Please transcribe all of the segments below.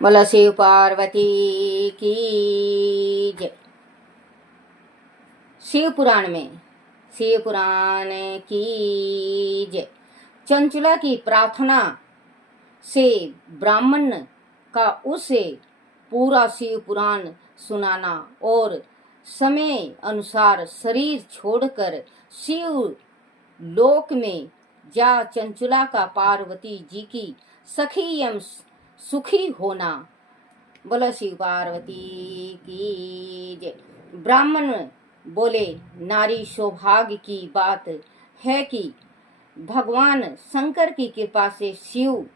बोलो शिव पार्वती की जय। शिव पुराण की जय। चंचला की प्रार्थना से ब्राह्मण का उसे पूरा शिव पुराण सुनाना और समय अनुसार शरीर छोड़कर शिव लोक में जा चंचला का पार्वती जी की सखी एवं सुखी होना। बोलो शिव पार्वती की जय। ब्राह्मण बोले, नारी सौभाग्य की बात है कि भगवान शंकर की कृपा से शिव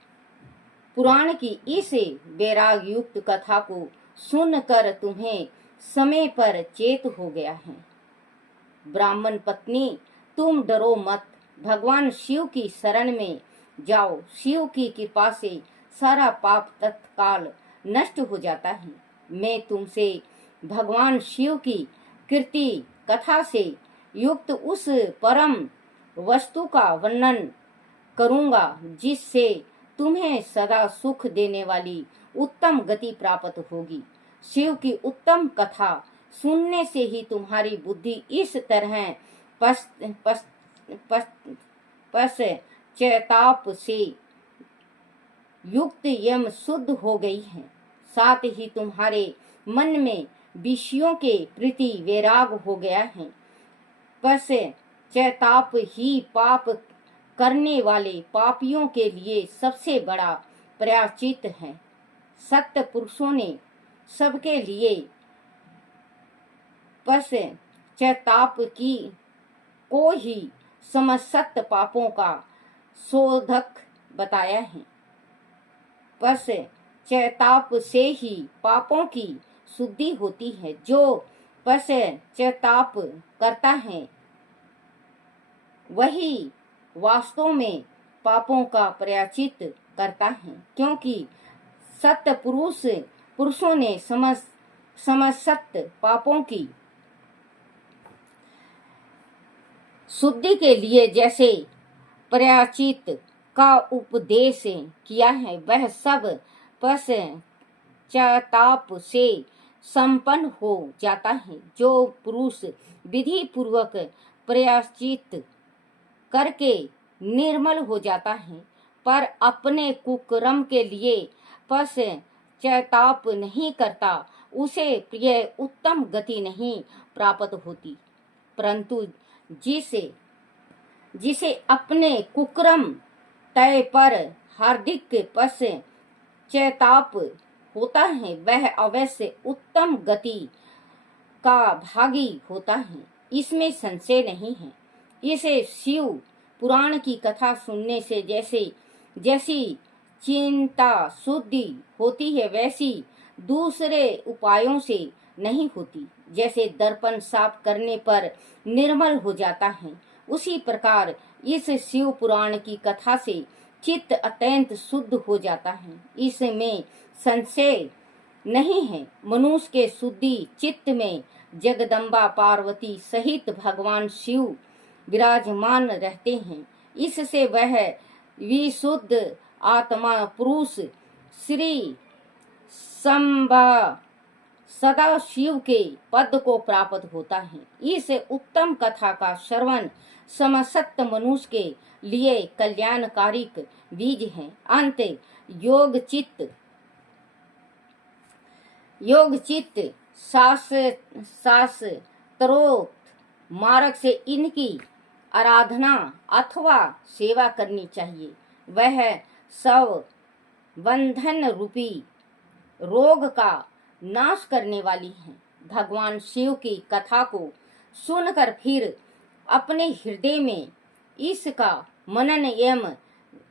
पुराण की इस वैराग युक्त कथा को सुनकर तुम्हें समय पर चेत हो गया है। ब्राह्मण पत्नी, तुम डरो मत, भगवान शिव की शरण में जाओ। शिव की कृपा से सारा पाप तत्काल नष्ट हो जाता है। मैं तुमसे भगवान शिव की कीर्ति कथा से युक्त उस परम वस्तु का वर्णन करूंगा जिससे तुम्हें सदा सुख देने वाली उत्तम गति प्राप्त होगी। शिव की उत्तम कथा सुनने से ही तुम्हारी बुद्धि इस तरह पश्चाताप से युक्त एवं शुद्ध हो गई है। साथ ही तुम्हारे मन में विषयों के प्रति वैराग हो गया है। पश्चाताप ही पाप करने वाले पापियों के लिए सबसे बड़ा प्रायश्चित है। सत्य पुरुषों ने सबके लिए पश्चाताप की को ही समस्त पापों का शोधक बताया है। पश्चाताप से ही पापों की शुद्धि होती है। जो पश्चाताप करता है वही वास्तव में पापों का प्रायश्चित करता है, क्योंकि सत्य पुरुषों ने समस्त पापों की शुद्धि के लिए जैसे प्रायश्चित का उपदेश किया है, वह सब पश्चाताप से संपन्न हो जाता है। जो पुरुष विधि पूर्वक प्रायश्चित करके निर्मल हो जाता है पर अपने कुकर्म के लिए पश्चाताप नहीं करता, उसे प्रिय उत्तम गति नहीं प्राप्त होती। परंतु जिसे अपने कुकर्म तय पर हार्दिक पश्चाताप होता है, वह अवश्य उत्तम गति का भागी होता है, इसमें संशय नहीं है। इसे शिव पुराण की कथा सुनने से जैसी चिंता शुद्धि होती है, वैसी दूसरे उपायों से नहीं होती। जैसे दर्पण साफ करने पर निर्मल हो जाता है, उसी प्रकार इस शिव पुराण की कथा से चित्त अत्यंत शुद्ध हो जाता है, इसमें संशय नहीं है। मनुष्य के शुद्धि चित्त में जगदम्बा पार्वती सहित भगवान शिव विराजमान रहते हैं। इससे वह विशुद्ध आत्मा पुरुष श्री सदा शिव के पद को प्राप्त होता है। इस उत्तम कथा का श्रवण समस्त मनुष्य के लिए कल्याणकारिक बीज है। अंत योग चित्त शास्त्रोक्त मार्ग से इनकी आराधना अथवा सेवा करनी चाहिए। वह सब बंधन रूपी रोग का नाश करने वाली है। भगवान शिव की कथा को सुनकर फिर अपने हृदय में इसका मनन एवं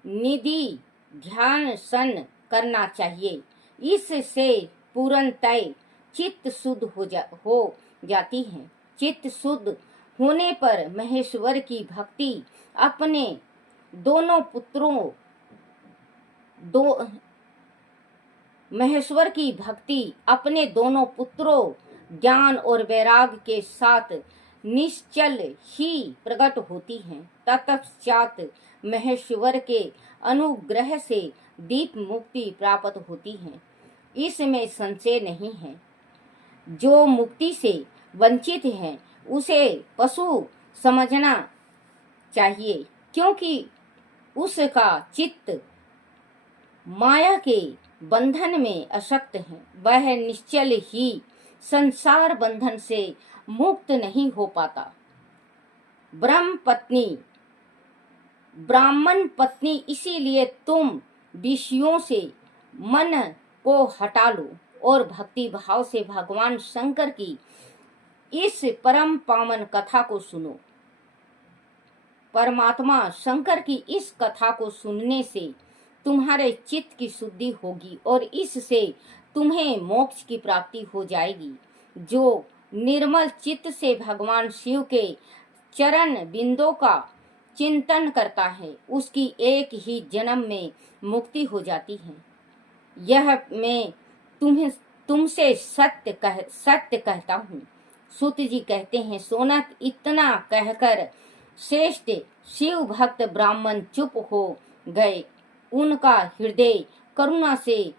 निधि ध्यान सन करना चाहिए। इससे पूर्णतः चित्त शुद्ध हो जाती है। चित्त शुद्ध होने पर महेश्वर की भक्ति अपने दोनों पुत्रों ज्ञान और वैराग के साथ निश्चल ही प्रकट होती है। तत्पश्चात महेश्वर के अनुग्रह से दीप मुक्ति प्राप्त होती है। इसमें संशय नहीं है। जो मुक्ति से वंचित है उसे पशु समझना चाहिए, क्योंकि उसका चित्त माया के बंधन में अशक्त है। वह निश्चल ही संसार बंधन से मुक्त नहीं हो पाता। ब्राह्मण पत्नी, इसीलिए तुम विषयों से मन को हटा लो और भक्ति भाव से भगवान शंकर की इस परम पावन कथा को सुनो। परमात्मा शंकर की इस कथा को सुनने से तुम्हारे चित्त की शुद्धि होगी और इससे तुम्हें मोक्ष की प्राप्ति हो जाएगी। जो निर्मल चित्त से भगवान शिव के चरण बिंदों का चिंतन करता है उसकी एक ही जन्म में मुक्ति हो जाती है। यह मैं तुमसे सत्य कहता हूँ। सूत जी कहते हैं, सोनक इतना कहकर श्रेष्ठ शिव भक्त ब्राह्मण चुप हो गए। उनका हृदय करुणा से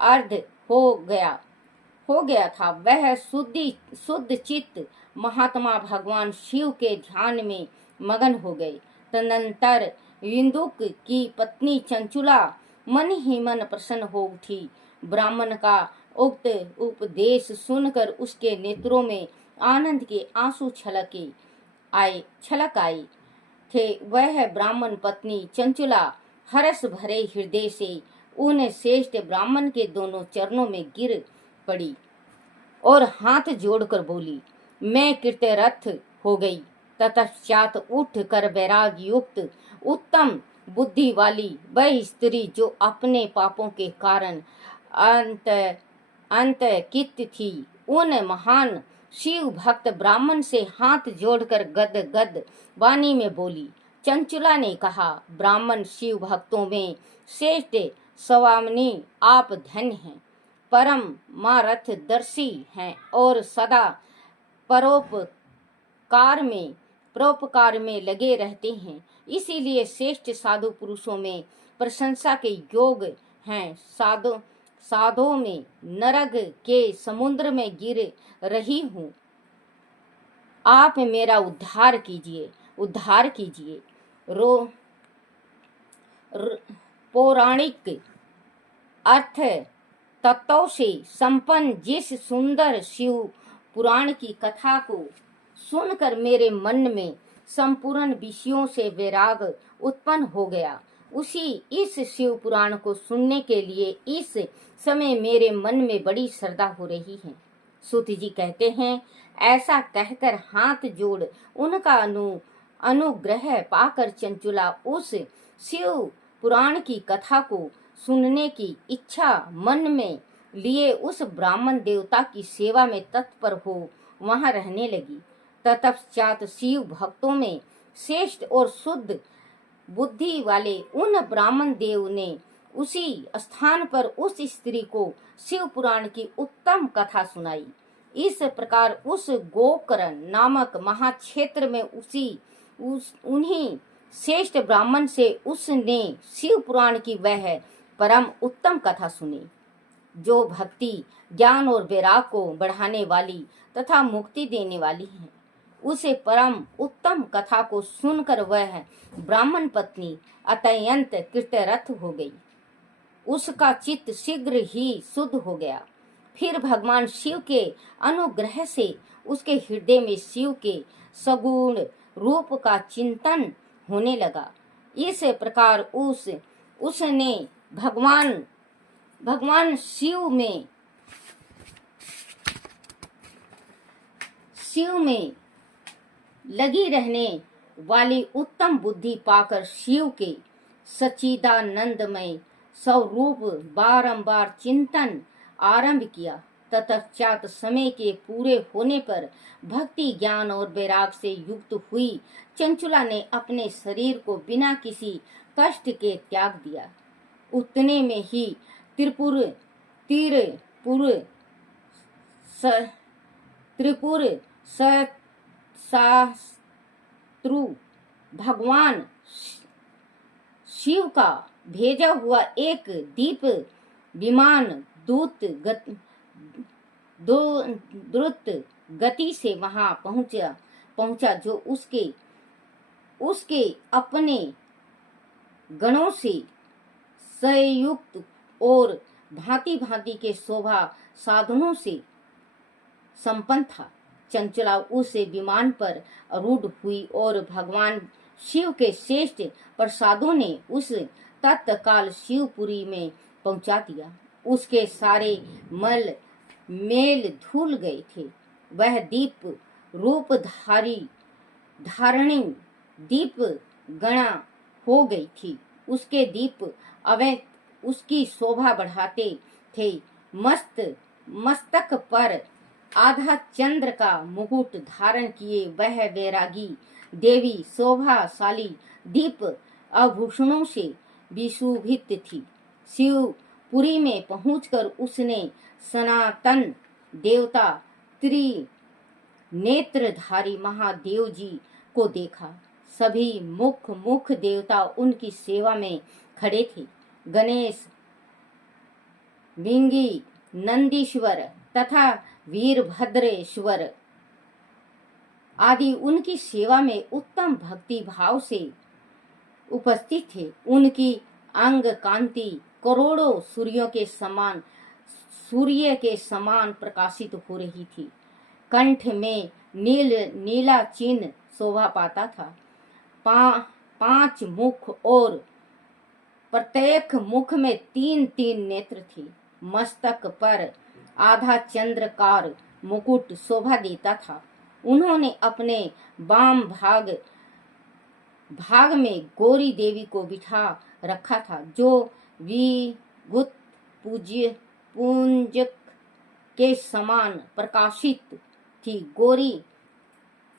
अर्ध हो गया था। वह शुद्ध चित्त महात्मा भगवान शिव के ध्यान में मगन हो गए। तदनंतर विंदुक की पत्नी चंचुला मन ही मन प्रसन्न हो उठी। ब्राह्मण का उक्त उपदेश सुनकर उसके नेत्रों में आनंद के आंसू छलक आए थे। वह ब्राह्मण पत्नी चंचुला हर्ष भरे हृदय से उन श्रेष्ठ ब्राह्मण के दोनों चरणों में गिर पड़ी और हाथ जोड़कर बोली, मैं कृतरथ हो गई। तत्पश्चात उठ कर वैराग युक्त उत्तम बुद्धि वाली वह स्त्री जो अपने पापों के कारण अंतकित थी, उन महान शिव भक्त ब्राह्मण से हाथ जोड़कर गद वाणी में बोली। चंचुला ने कहा, ब्राह्मण शिव भक्तों में श्रेष्ठ स्वामिनी, आप धन्य हैं, परम मारथ दर्शी हैं और सदा परोपकार में लगे रहते हैं। इसीलिए श्रेष्ठ साधु पुरुषों में प्रशंसा के योग हैं। साधुओं में नरक के समुद्र में गिर रही हूँ, आप मेरा उद्धार कीजिए। पौराणिक अर्थ तत्वों से संपन्न जिस सुंदर शिव पुराण की कथा को सुनकर मेरे मन में संपूर्ण विषयों से वैराग उत्पन्न हो गया, उसी इस शिव पुराण को सुनने के लिए इस समय मेरे मन में बड़ी श्रद्धा हो रही है। सूत जी कहते हैं, ऐसा कहकर हाथ जोड़ उनका अनुग्रह पाकर चंचुला उस शिव पुराण की कथा को सुनने की इच्छा मन में लिए उस ब्राह्मण देवता की सेवा में तत्पर हो वहां रहने लगी। तत्पश्चात शिव भक्तों में श्रेष्ठ और शुद्ध बुद्धि वाले उन ब्राह्मण देव ने उसी स्थान पर उस स्त्री को शिव पुराण की उत्तम कथा सुनाई। इस प्रकार उस गोकर्ण नामक महाक्षेत्र में उन्हीं श्रेष्ठ ब्राह्मण से उसने शिव पुराण की वह परम उत्तम कथा सुनी, जो भक्ति, ज्ञान और वैराग को बढ़ाने वाली तथा मुक्ति देने वाली है। उसे परम उत्तम कथा को सुनकर वह ब्राह्मण पत्नी अत्यंत कृतरथ हो गई। उसका चित्त शीघ्र ही शुद्ध हो गया। फिर भगवान शिव के अनुग्रह से उसके हृदय में शिव के सगुण रूप का चिंतन होने लगा। इस प्रकार उसने भगवान शिव में लगी रहने वाली उत्तम बुद्धि पाकर शिव के सच्चिदानंदमय स्वरूप बारंबार चिंतन आरंभ किया। तत्पश्चात समय के पूरे होने पर भक्ति, ज्ञान और वैराग से युक्त हुई चंचुला ने अपने शरीर को बिना किसी कष्ट के त्याग दिया। उतने में ही त्रिपुर शास्त्रु भगवान शिव का भेजा हुआ एक दीप विमान द्रुत गति से वहां पहुंचा जो उसके अपने गणों से संयुक्त और भांति भांति के शोभा साधनों से संपन्न था। चंचला उस विमान पर आरूढ़ हुई और भगवान शिव के श्रेष्ठ प्रसादों ने उस तत्काल शिवपुरी में पहुंचा दिया। उसके सारे मेल धुल गए थे। वह दीप रूप धारणी दीप गणा हो गई थी। उसके दीप अवैध उसकी शोभा बढ़ाते थे। मस्तक पर आधा चंद्र का मुकुट धारण किए वह वैरागी देवी शोभाशाली दीप आभूषणों से विशोभित थी। शिवपुरी में पहुंचकर उसने सनातन देवता त्रिनेत्रधारी महादेव जी को देखा। सभी मुख देवता उनकी सेवा में खड़े थे। गणेश, विंगी, नंदीश्वर तथा वीरभद्रेश्वर आदि उनकी सेवा में उत्तम भक्ति भाव से उपस्थित थे। उनकी अंग कांति करोड़ों सूर्य के समान प्रकाशित हो रही थी। कंठ में नीला चिन्ह शोभा पाता था। 5 मुख और प्रत्येक मुख में 3 नेत्र थे। मस्तक पर आधा चंद्रकार मुकुट शोभा देता था। उन्होंने अपने वाम भाग में गौरी देवी को बिठा रखा था, जो विभूत पुंजक के समान प्रकाशित थी।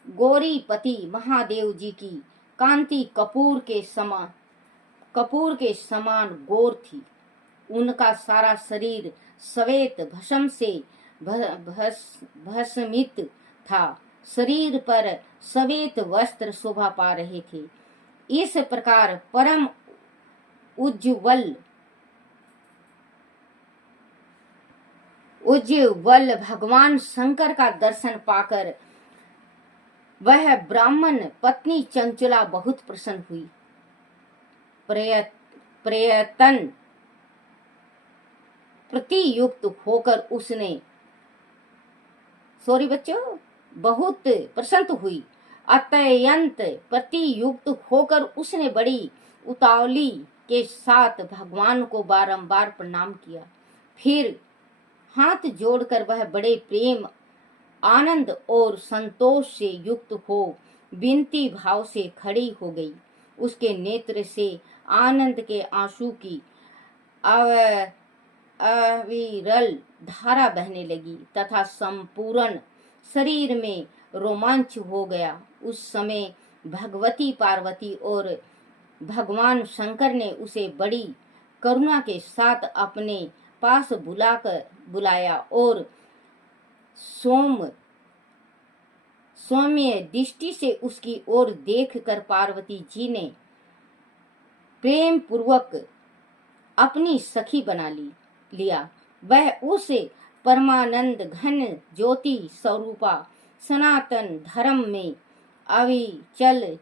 गौरीपति महादेव जी की कांति कपूर के समान गौर थी। उनका सारा शरीर श्वेत भस्म से भस्मित था। शरीर पर श्वेत वस्त्र शोभा पा रहे थे। इस प्रकार परम उज्ज्वल भगवान शंकर का दर्शन पाकर वह ब्राह्मण पत्नी चंचला बहुत प्रसन्न हुई। प्रयत्न प्रतियुक्त होकर उसने बहुत प्रसन्न हुई। अत्यंत प्रतियुक्त होकर उसने बड़ी उतावली के साथ भगवान को बारंबार प्रणाम किया। फिर हाथ जोड़कर वह बड़े प्रेम, आनंद और संतोष से युक्त हो विनती भाव से खड़ी हो गई। उसके नेत्र से आनंद के आंसू की अविरल धारा बहने लगी तथा संपूर्ण शरीर में रोमांच हो गया। उस समय भगवती पार्वती और भगवान शंकर ने उसे बड़ी करुणा के साथ अपने पास बुलाया और सौम्य दृष्टि से उसकी ओर देखकर पार्वती जी ने प्रेम पूर्वक अपनी सखी बना लिया। वह उस परमानंद घन ज्योति स्वरूपा सनातन धर्म में अविचल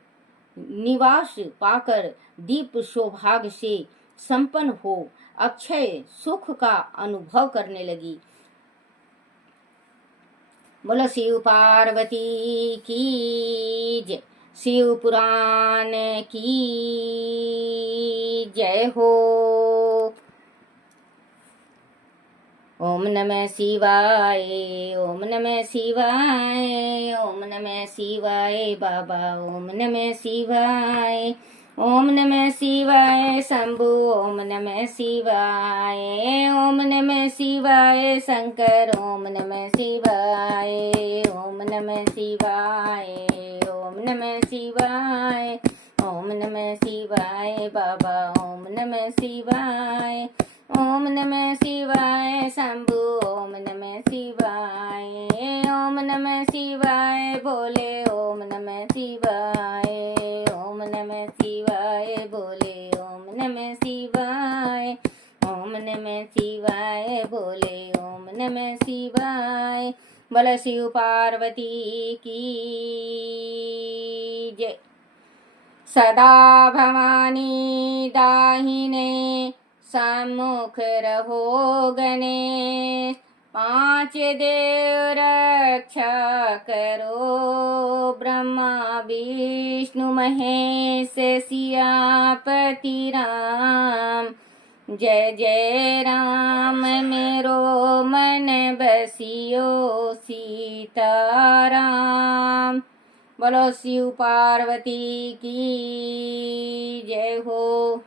निवास पाकर दीप सौभाग्य से संपन्न हो अक्षय सुख का अनुभव करने लगी। बोलो शिव पार्वती की जय, शिव पुराण की जय हो। ओम नमः शिवाय, ओम नमः शिवाय, ओम नमः शिवाय बाबा, ओम नमः शिवाय, ओम नमः शिवाय शंभु, ओम नमः शिवाय, ओम नमः शिवाय शंकर, ओम नमः शिवाय, ओम नमः शिवाय, ओम नमः शिवाय, ओम नमः शिवाय बाबा, ओम नमः शिवाय, ओम नमः शिवाय शंभु, ओम नमः शिवाय, ओम नमः शिवाय बोले, ओम नमः शिवाय, ओम नमः शिवाय बोले, ओम नमः शिवाय, ओम नमः नमः शिवाय, बोले ओम नमः शिवाय। बोले शिव पार्वती की जय। सदा भवानी दाहिने सम्मुख रहो गणेश, पांच देव रक्षा करो, ब्रह्मा विष्णु महेश सियापति राम। जय जय राम मेरो मन बसियो सीताराम। बोलो शिव पार्वती की जय हो।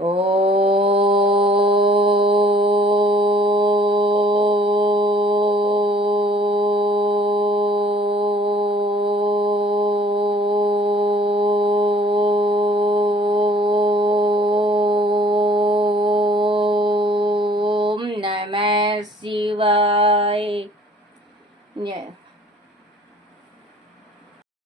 ओम नमः शिवाय। जय।